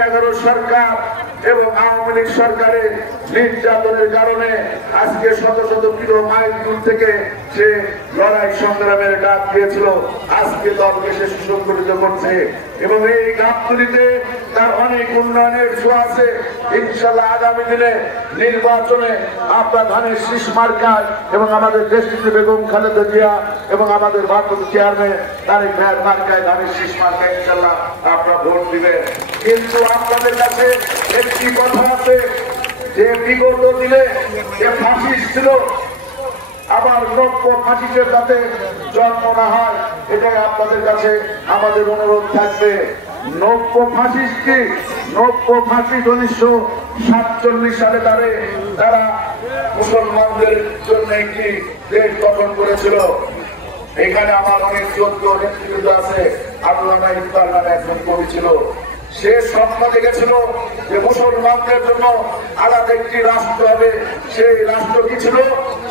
11 সরকার এবং আওয়ামী লীগ সরকারের নির্যাতনের কারণে আজকে শত শত কিলোমাইল দূর থেকে সে লড়াই সংগ্রামের ডাক দিয়েছিল, আজকে দলকে সে সুসংগঠিত করছে এবং এই গাবতলীতে তার অনেক উন্নয়নের ছোঁয়া আছে। ইনশাআল্লাহ আগামী দিনে নির্বাচনে আপনার ধানের শীষ মার্কায় এবং আমাদের দেশনেত্রী বেগম খালেদা জিয়া এবং আমাদের ভারপ্রাপ্ত চেয়ারম্যান তারেক ভাইয়ের মার্কায় ধানের শীষ মার্কায় ইনশাআল্লাহ আপনারা ভোট দিবেন। কিন্তু আপনাদের কাছে একটি কথা আছে যে বিগত দিনে যে ফাঁসিস ছিল আবার নব্য ফাঁসিসের যাতে জন্ম না হয়, এটাই আপনাদের কাছে আমাদের অনুরোধ থাকবে। নব্য ফাঁসিস কি? নব্য ফাঁসিস 1947 সালে তারা মুসলমানদের জন্য একটি দেশ গঠন করেছিল। এখানে আমার অনেক যোগ্য নেতৃত্ব আছে। আল্লামা ইকবাল নামে একজন কবি ছিল, সে স্বপ্ন দেখেছিল যে মুসলমানদের জন্য আলাদা একটি রাষ্ট্র হবে। সেই রাষ্ট্র কি ছিল?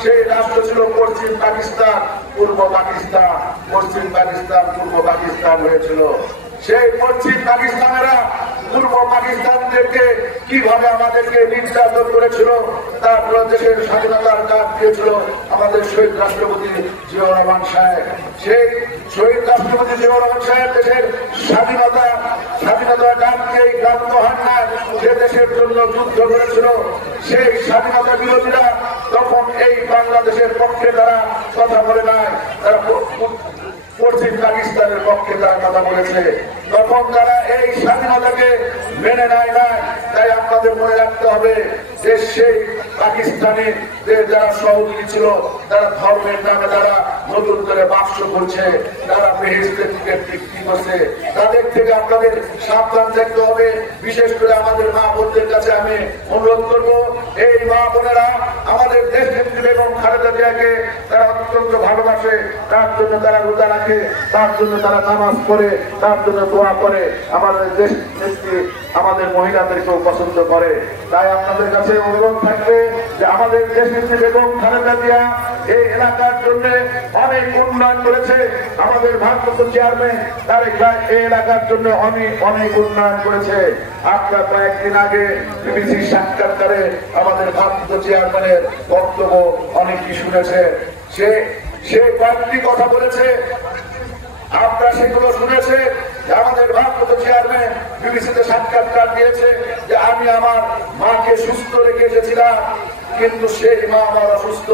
সেই রাষ্ট্র ছিল পশ্চিম পাকিস্তান, পূর্ব পাকিস্তান। পশ্চিম পাকিস্তান পূর্ব পাকিস্তান হয়েছিল। সেই পশ্চিম পাকিস্তানেরা পূর্ব পাকিস্তানদেরকে কিভাবে আমাদেরকে নির্যাতন করেছিল, তারপর দেশের স্বাধীনতার ডাক দিয়েছিল আমাদের শহীদ রাষ্ট্রপতি জিয়াউর রহমান সাহেব। সেই শহীদ রাষ্ট্রপতি জিয়াউর রহমান সাহেব দেশের স্বাধীনতার ডাক দিয়ে ক্লান্ত হন না, যে দেশের জন্য যুদ্ধ করেছিল। সেই স্বাধীনতা বিরোধীরা তখন এই বাংলাদেশের পক্ষে তারা কথা বলে নাই, তারা পশ্চিম পাকিস্তানের পক্ষে তারা কথা বলেছে। তখন তারা এই স্বাধীনতাকে মেনে নেয় নাই। তাই আপনাদের মনে রাখতে হবে যে সেই পাকিস্তানি যারা সহযোগী ছিল, তারা ধর্মের নামে তারা নতুন করে বাক্স করছে, তারা বেহেশতের টিকিট বিক্রি করছে। তাদের থেকে আপনাদের সাবধান থাকতে হবে। বিশেষ করে আমাদের মা বোনদের কাছে আমি অনুরোধ করবো, এই মা বোনেরা আমাদের দেশ নেত্রী বেগম খালেদা জিয়াকে তারা অত্যন্ত ভালোবাসে, তার জন্য তারা রোজা রাখে, তার জন্য তারা নামাজ পড়ে, তার জন্য দোয়া করে। আমাদের দেশ নেত্রী আমাদের মহিলাদেরকেও পছন্দ করে। তাই আপনাদের কাছে অনুরোধ থাকবে যে আমাদের দেশ নেত্রী বেগম খালেদা জিয়া এই এলাকার জন্য অনেক উন্নয়ন করেছে। আমাদের ভারপ্রাপ্ত চেয়ারম্যান তারেক ভাই এই এলাকার জন্য অনেক উন্নয়ন করেছে। আপনার কয়েকদিন আগে বিবিসির সাক্ষাৎকারে আমাদের ভারপ্রাপ্ত চেয়ারম্যানের বক্তব্য অনেকেই শুনেছে। সে কয়েকটি কথা বলেছে, আপনারা সেগুলো শুনেছে। আমাদের ভারপ্রাপ্ত চেয়ারম্যান বিবিসিতে সাক্ষাৎকার দিয়েছে যে আমি আমার মাকে সুস্থ রেখে এসেছিলাম, কিন্তু সেই মা আমার অসুস্থ।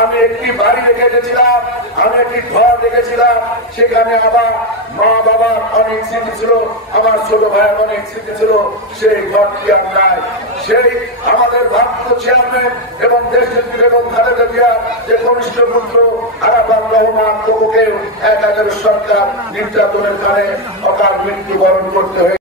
আমি একটি বাড়ি রেখে এসেছিলাম, আমি একটি ঘর রেখেছিলাম, সেখানে আমার মা বাবার অনেক স্মৃতি ছিল, আমার ছোট ভাইয়ের অনেক স্মৃতি ছিল, সেই ঘরটি আর নাই। সেই আমাদের ভারপ্রাপ্ত চেয়ারম্যান এবং দেশ নেত্রী বেগম খালেদা জিয়া যে কনিষ্ঠ পুত্র আরাফাত রহমান তবুকেও 11 সরকার নির্যাতনের কারণে অকাল মৃত্যুবরণ করতে হয়েছে।